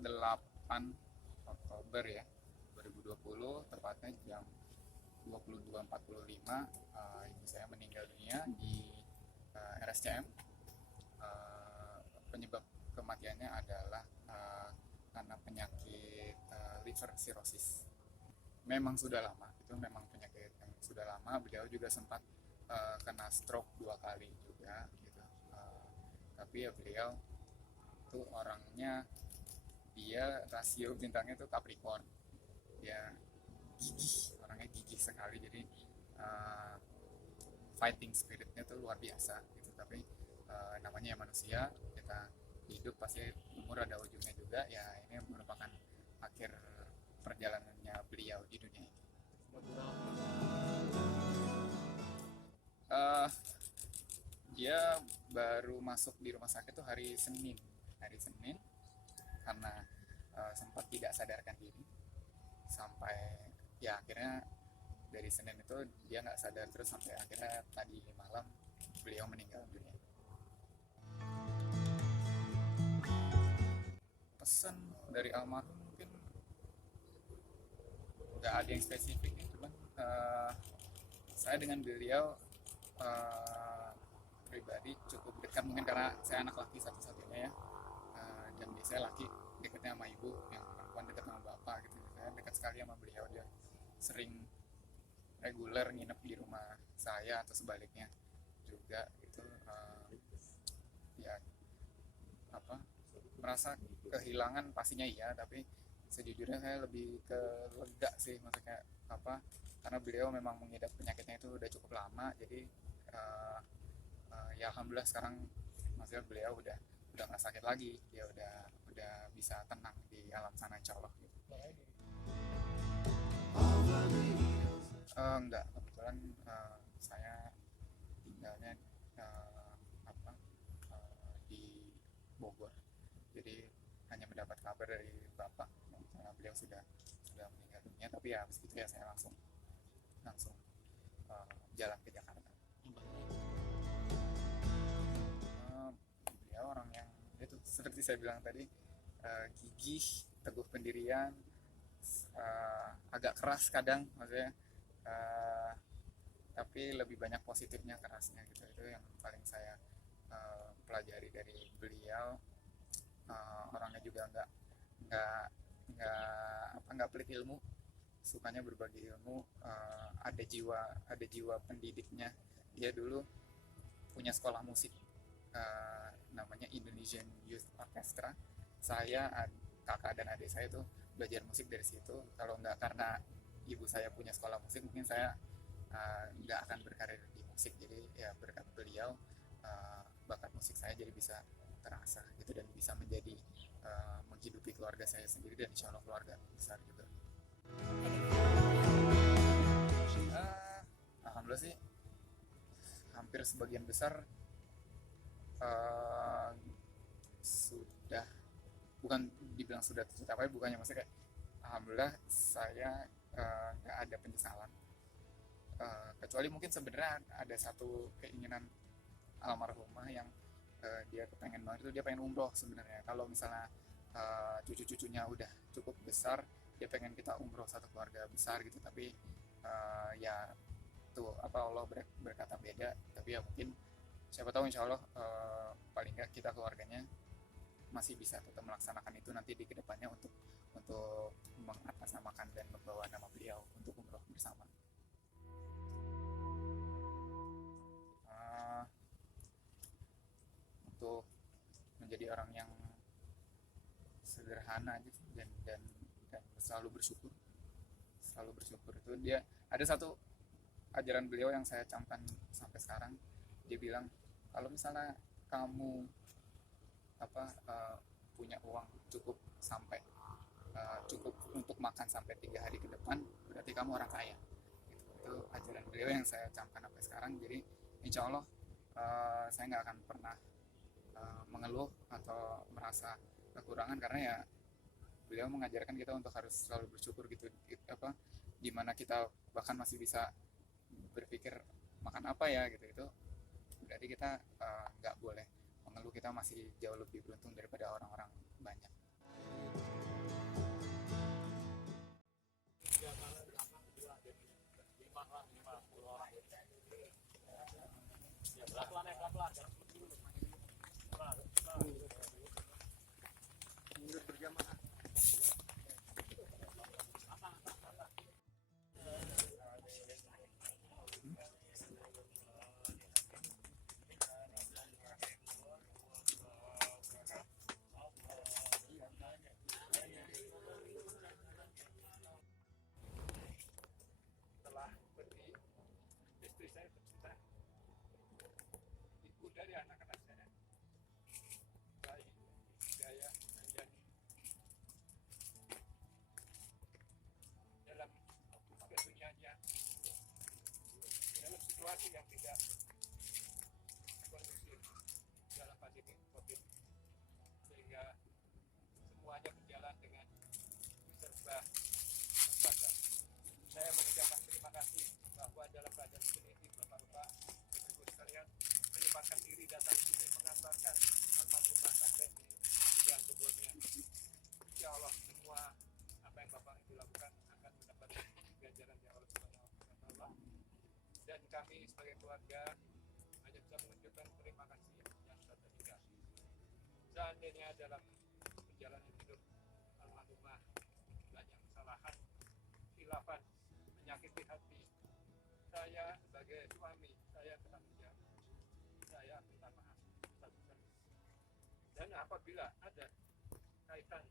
8 Oktober ya 2020, tepatnya jam 22.45, ibu saya meninggal dunia di RSCM. Penyebab kematiannya adalah karena penyakit liver cirrhosis. Memang sudah lama, itu memang penyakit yang sudah lama. Beliau juga sempat kena stroke 2 kali juga gitu. Tapi ya beliau tuh orangnya, dia rasio bintangnya tuh Capricorn, dia gigih, orangnya gigih sekali. Jadi uh, fighting spiritnya tuh luar biasa gitu. Tapi namanya ya manusia, kita hidup pasti umur ada ujungnya juga ya. Ini merupakan akhir perjalanannya beliau di dunia ini. uh, Dia baru masuk di rumah sakit tuh hari Senin karena sempat tidak sadarkan diri sampai ya akhirnya dari Senin itu dia nggak sadar terus sampai akhirnya tadi malam beliau meninggal dunia. Pesan dari almarhum mungkin nggak ada yang spesifik ya, cuman saya dengan beliau uh, pribadi cukup dekat, mungkin karena saya anak laki satu-satunya ya. Dan biasanya laki dekatnya sama ibu, yang perempuan dekat sama bapak gitu. Saya dekat sekali sama beliau, dia sering reguler nginep di rumah saya atau sebaliknya juga itu. Ya apa, merasa kehilangan pastinya iya, tapi sejujurnya saya lebih ke lega sih, maksudnya apa, karena beliau memang mengidap penyakitnya itu udah cukup lama. Jadi uh, ya alhamdulillah sekarang maksudnya beliau udah nggak sakit lagi, dia udah bisa tenang di alam sana insya Allah gitu. Enggak, kebetulan saya tinggalnya apa di Bogor, jadi hanya mendapat kabar dari bapak karena beliau sudah meninggal dunia. Tapi ya habis itu ya saya langsung langsung jalan ke Jakarta. Beliau orang yang itu seperti saya bilang tadi, gigih, teguh pendirian, agak keras kadang maksudnya, uh, tapi lebih banyak positifnya kerasnya gitu. Itu yang paling saya pelajari dari beliau. Orangnya juga nggak nggak pelit ilmu, sukanya berbagi ilmu. Ada jiwa pendidiknya. Dia dulu punya sekolah musik, namanya Indonesian Youth Orchestra. Saya, kakak dan adik saya tuh belajar musik dari situ. Kalau nggak karena ibu saya punya sekolah musik, mungkin saya nggak akan berkarir di musik. Jadi ya berkat beliau, bakat musik saya jadi bisa terasa gitu, dan bisa menjadi menghidupi keluarga saya sendiri dan insya Allah keluarga besar juga. Alhamdulillah sih, hampir sebagian besar uh, sudah, bukan dibilang sudah tercapai, bukannya maksudnya kayak alhamdulillah saya nggak ada penyesalan. Kecuali mungkin sebenarnya ada satu keinginan almarhumah yang dia kepengen banget, itu dia pengen umroh sebenarnya. Kalau misalnya cucu-cucunya udah cukup besar, dia pengen kita umroh satu keluarga besar gitu. Tapi ya tuh apa, Allah berkata beda. Tapi ya mungkin siapa tahu insya Allah paling nggak kita keluarganya masih bisa tetap melaksanakan itu nanti di kedepannya untuk mengatasnamakan dan membawa nama beliau untuk umroh bersama. Uh, untuk menjadi orang yang sederhana aja, dan selalu bersyukur itu. Dia ada satu ajaran beliau yang saya camkan sampai sekarang. Dia bilang kalau misalnya kamu punya uang cukup sampai cukup untuk makan sampai 3 hari ke depan, berarti kamu orang kaya gitu. Itu ajaran beliau yang saya camkan sampai sekarang. Jadi insya Allah saya nggak akan pernah mengeluh atau merasa kekurangan, karena ya beliau mengajarkan kita untuk harus selalu bersyukur gitu. Dimana kita bahkan masih bisa berpikir makan apa ya gitu, itu berarti kita nggak boleh mengeluh. Kita masih jauh lebih beruntung daripada orang-orang banyak. Setelah pergi, istri saya bercerita, ibu dari anak-anak saya, bayi Gaya Anjani, dalam kesunyiannya, dalam situasi yang tidak kondusif dalam pandemi COVID, sehingga semuanya berjalan dengan serba terbatas. Saya mengucapkan terima kasih bahwa dalam keadaan seperti ini, Bapak-Bapak, Ibu sekalian, menyempatkan diri datang ke sini mengantarkan almarhumah sampai yang kebuatnya. Insya Allah semua apa yang Bapak itu lakukan akan mendapat ganjaran dari Allah Subhanahu wa Ta'ala. Dan kami sebagai keluarga hanya bisa mengucapkan terima kasih yang terhadap. Seandainya dalam perjalanan hidup almarhumah banyak kesalahan, khilafan, menyakiti hati, saya sebagai suami, saya bertanggung jawab, saya minta maaf sebesar-besarnya. Dan apabila ada kaitan